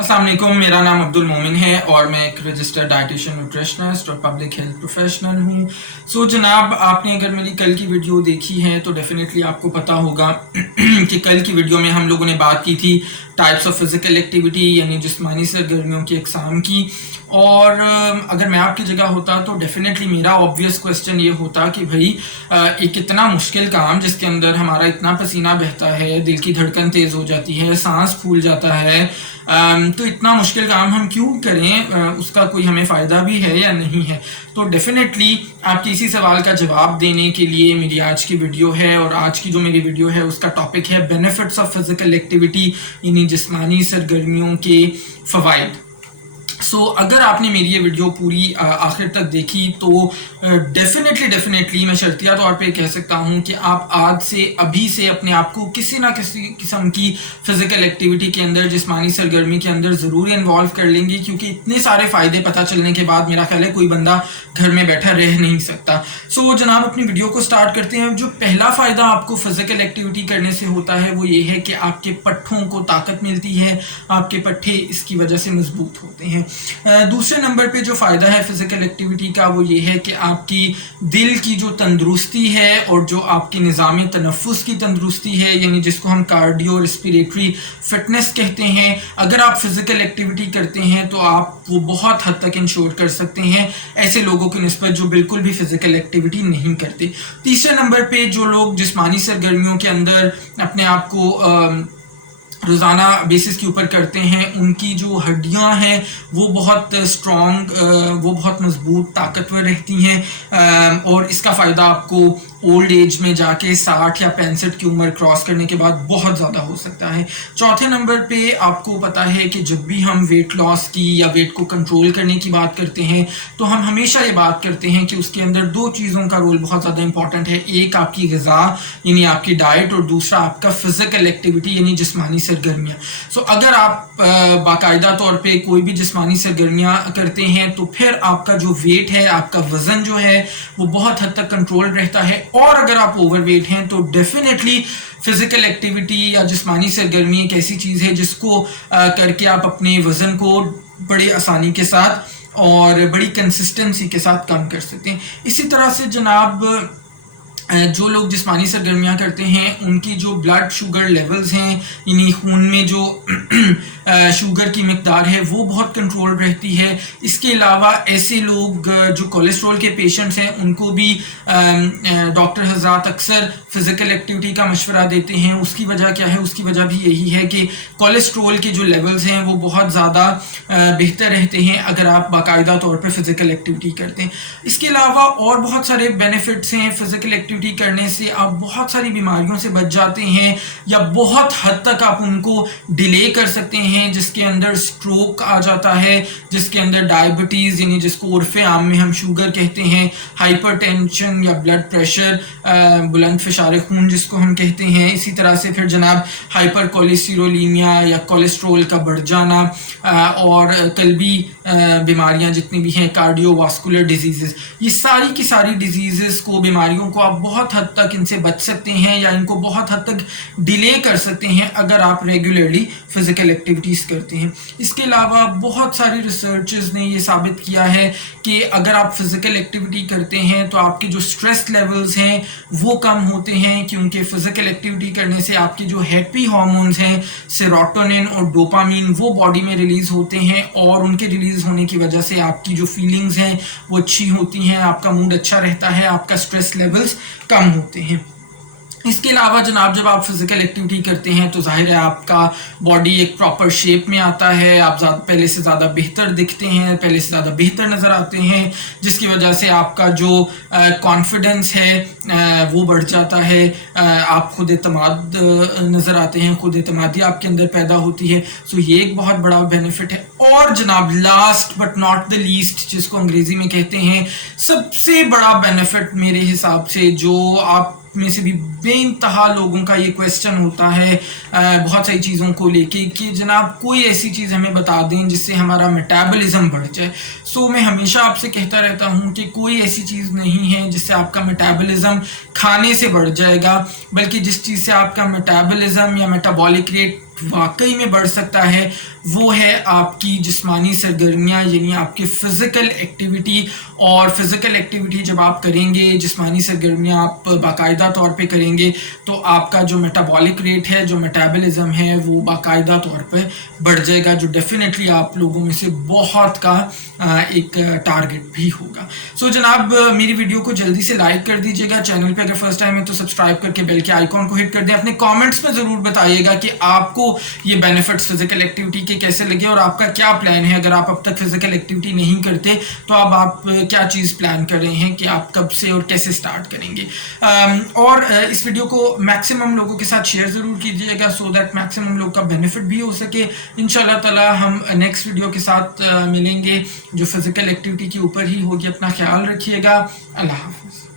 अस्सलाम वालेकुम, मेरा नाम अब्दुल मोमिन है और मैं एक रजिस्टर्ड डाइटिशियन न्यूट्रिशनिस्ट और पब्लिक हेल्थ प्रोफेशनल हूँ। जनाब, आपने अगर मेरी कल की वीडियो देखी है तो डेफिनेटली आपको पता होगा कि कल की वीडियो में हम लोगों ने बात की थी टाइप्स ऑफ फिज़िकल एक्टिविटी यानी जिस्मानी सरगर्मियों की अक़साम की। और अगर मैं आपकी जगह होता तो डेफिनेटली मेरा ऑब्वियस क्वेश्चन ये होता कि भाई एक इतना मुश्किल काम जिसके अंदर हमारा इतना पसीना बहता है, दिल की धड़कन तेज़ हो जाती है, सांस फूल जाता है, तो इतना मुश्किल काम हम क्यों करें, उसका कोई हमें फ़ायदा भी है या नहीं है। तो डेफिनेटली आपके इसी सवाल का जवाब देने के लिए मेरी आज की वीडियो है, और आज की जो मेरी वीडियो है उसका टॉपिक है बेनिफिट्स ऑफ फिज़िकल एक्टिविटी यानी जिस्मानी सरगर्मियों के फ़वाइद। अगर आपने मेरी ये वीडियो पूरी आखिर तक देखी तो डेफिनेटली मैं शर्तिया तौर पे कह सकता हूँ कि आप आज से अभी से अपने आप को किसी ना किसी किस्म की फ़िज़िकल एक्टिविटी के अंदर, जिस्मानी सरगर्मी के अंदर ज़रूर इन्वॉल्व कर लेंगे, क्योंकि इतने सारे फ़ायदे पता चलने के बाद मेरा ख्याल है कोई बंदा घर में बैठा रह नहीं सकता। जनाब, अपनी वीडियो को स्टार्ट करते हैं। जो पहला फ़ायदा आपको फ़िज़िकल एक्टिविटी करने से होता है वो ये है कि आपके पट्ठों को ताकत मिलती है, आपके पट्ठे इसकी वजह से मजबूत होते हैं। दूसरे नंबर पे जो फ़ायदा है फ़िज़िकल एक्टिविटी का वो ये है कि आपकी दिल की जो तंदुरुस्ती है और जो आपकी निज़ाम तनफ़ुस की तंदुरुस्ती है, यानी जिसको हम कार्डियो रेस्पिरेटरी फिटनेस कहते हैं, अगर आप फ़िज़िकल एक्टिविटी करते हैं तो आप वो बहुत हद तक इंश्योर कर सकते हैं ऐसे लोगों की निस्बत जो बिल्कुल भी फ़िज़िकल एक्टिविटी नहीं करते। तीसरे नंबर पे जो लोग जिस्मानी सरगर्मियों के अंदर अपने आप को रोज़ाना बेसिस के ऊपर करते हैं, उनकी जो हड्डियां हैं वो बहुत स्ट्रॉन्ग, वो बहुत मजबूत, ताकतवर रहती हैं, और इसका फ़ायदा आपको ओल्ड एज में जाके 60 या 65 की उम्र क्रॉस करने के बाद बहुत ज़्यादा हो सकता है। चौथे नंबर पे आपको पता है कि जब भी हम वेट लॉस की या वेट को कंट्रोल करने की बात करते हैं तो हम हमेशा ये बात करते हैं कि उसके अंदर दो चीज़ों का रोल बहुत ज़्यादा इंपॉर्टेंट है। एक आपकी ग़िज़ा यानी आपकी डाइट, और दूसरा आपका फ़िज़िकल एक्टिविटी यानी जिस्मानी सरगर्मियाँ। अगर आप बाकायदा तौर पे कोई भी जिस्मानी सरगर्मियाँ करते हैं तो फिर आपका जो वेट है, आपका वज़न जो है वो बहुत हद तक कंट्रोल रहता है। और अगर आप ओवरवेट हैं तो डेफिनेटली फिज़िकल एक्टिविटी या जिस्मानी सरगर्मी एक ऐसी चीज़ है जिसको करके आप अपने वज़न को बड़ी आसानी के साथ और बड़ी कंसिस्टेंसी के साथ कम कर सकते हैं। इसी तरह से जनाब, जो लोग जिस्मानी सरगर्मियाँ करते हैं उनकी जो ब्लड शुगर लेवल्स हैं यानी खून में जो शुगर की मिकदार है वो बहुत कंट्रोल रहती है। इसके अलावा ऐसे लोग जो कोलेस्ट्रॉल के पेशेंट्स हैं उनको भी डॉक्टर हज़रात अक्सर फ़िज़िकल एक्टिविटी का मशवरा देते हैं। उसकी वजह क्या है? उसकी वजह भी यही है कि कोलेस्ट्रॉल के जो लेवल्स हैं वो बहुत ज़्यादा बेहतर रहते हैं अगर आप बाकायदा तौर पर फ़िज़िकल एक्टिविटी करते हैं। इसके अलावा और बहुत सारे बेनिफिट्स हैं फ़िज़िकल एक्टिविटी करने से। आप बहुत सारी बीमारियों से बच जाते हैं या बहुत हद तक आप उनको डिले कर सकते हैं, जिसके अंदर स्ट्रोक आ जाता है, जिसके अंदर डायबिटीज़ यानी जिसको उर्फ़े आम में हम शुगर कहते हैं, हाइपरटेंशन या ब्लड प्रेशर, बुलंद फ़िशार खून जिसको हम कहते हैं। इसी तरह से फिर जनाब हाइपर कोलेस्टेरोलीमिया या कोलेस्ट्रोल का बढ़ जाना, और कल्बी बीमारियां जितनी भी हैं, कार्डियोवास्कुलर डिजीज़, ये सारी की सारी डिजीज़ को, बीमारियों को आप बहुत हद तक इनसे बच सकते हैं या इनको बहुत हद तक डिले कर सकते हैं अगर आप रेगुलरली फ़िज़िकल एक्टिविटीज़ करते हैं। इसके अलावा बहुत सारी रिसर्चेस ने ये साबित किया है कि अगर आप फ़िज़िकल एक्टिविटी करते हैं तो आपके जो स्ट्रेस लेवल्स हैं वो कम होते हैं, क्योंकि फ़िज़िकल एक्टिविटी करने से आपके जो हैप्पी हार्मोन्स हैं सेरोटोनिन और डोपामीन वो बॉडी में रिलीज़ होते हैं, और उनके रिलीज़ होने की वजह से आपकी जो फीलिंग्स हैं वो अच्छी होती हैं, आपका मूड अच्छा रहता है, आपका स्ट्रेस लेवल्स कम होते हैं। इसके अलावा जनाब, जब आप फ़िज़िकल एक्टिविटी करते हैं तो ज़ाहिर है आपका बॉडी एक प्रॉपर शेप में आता है, आप पहले से ज़्यादा बेहतर दिखते हैं, पहले से ज़्यादा बेहतर नज़र आते हैं, जिसकी वजह से आपका जो कॉन्फिडेंस है वो बढ़ जाता है, आप खुद एतमाद नज़र आते हैं, खुद एतमादी आपके अंदर पैदा होती है। ये एक बहुत बड़ा बेनिफिट है। और जनाब, last but not the least, जिसको अंग्रेज़ी में कहते हैं सबसे बड़ा बेनिफिट मेरे हिसाब से, जो आप में से भी बेइंतहा लोगों का ये क्वेश्चन होता है बहुत सारी चीज़ों को लेके कि जनाब कोई ऐसी चीज़ हमें बता दें जिससे हमारा मेटाबॉलिज्म बढ़ जाए। मैं हमेशा आपसे कहता रहता हूँ कि कोई ऐसी चीज़ नहीं है जिससे आपका मेटाबॉलिज्म खाने से बढ़ जाएगा, बल्कि जिस चीज़ से आपका मेटाबॉलिज्म या मेटाबॉलिक रेट واقعی میں بڑھ سکتا ہے وہ ہے آپ کی جسمانی سرگرمیاں، یعنی آپ کی فزیکل ایکٹیویٹی. اور فزیکل ایکٹیویٹی جب آپ کریں گے، جسمانی سرگرمیاں آپ باقاعدہ طور پہ کریں گے، تو آپ کا جو میٹابولک ریٹ ہے، جو میٹابولزم ہے، وہ باقاعدہ طور پہ بڑھ جائے گا، جو ڈیفینیٹلی آپ لوگوں میں سے بہت کا ایک ٹارگٹ بھی ہوگا. سو جناب میری ویڈیو کو جلدی سے لائک کر دیجیے گا. چینل پہ اگر فرسٹ ٹائم ہے تو سبسکرائب کر کے بیل کے آئیکن کو ہٹ کر دیں. اپنے کامنٹس میں ضرور بتائیے گا کہ آپ کو یہ بینیفٹس فزیکل ایکٹیویٹی کے کیسے لگے اور آپ کا کیا پلان ہے. اگر آپ اب تک فزیکل ایکٹیویٹی نہیں کرتے تو اب آپ کیا چیز پلان کر رہے ہیں کہ آپ کب سے اور کیسے سٹارٹ کریں گے. اور اس ویڈیو کو میکسیمم لوگوں کے ساتھ شیئر ضرور کیجیے گا سو دیٹ میکسیمم لوگ کا بینیفٹ بھی ہو سکے. انشاءاللہ تعالی ہم نیکسٹ ویڈیو کے ساتھ ملیں گے جو فزیکل ایکٹیویٹی کے اوپر ہی ہوگی. اپنا خیال رکھیے گا. اللہ حافظ.